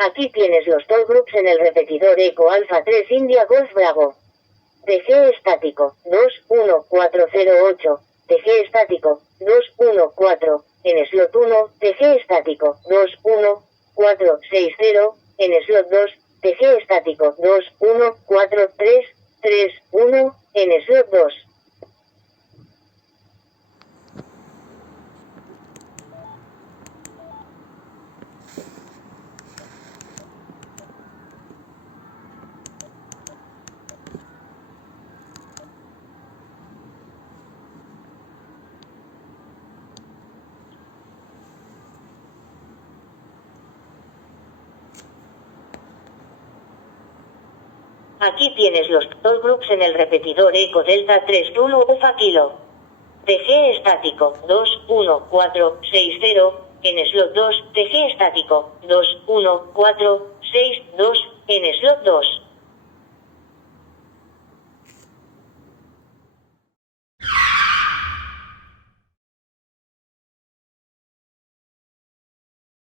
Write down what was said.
Aquí tienes los toll groups en el repetidor Eco Alfa 3 India Golf Bravo. TG estático, 21408, TG estático, 214, en slot 1, TG estático, 21460, en slot 2, TG estático, 21431, en slot 2. Aquí tienes los toll groups en el repetidor Eco Delta 3 Zulu Ufa Kilo. TG estático, 21460, en slot 2, TG estático, 21462, en slot 2.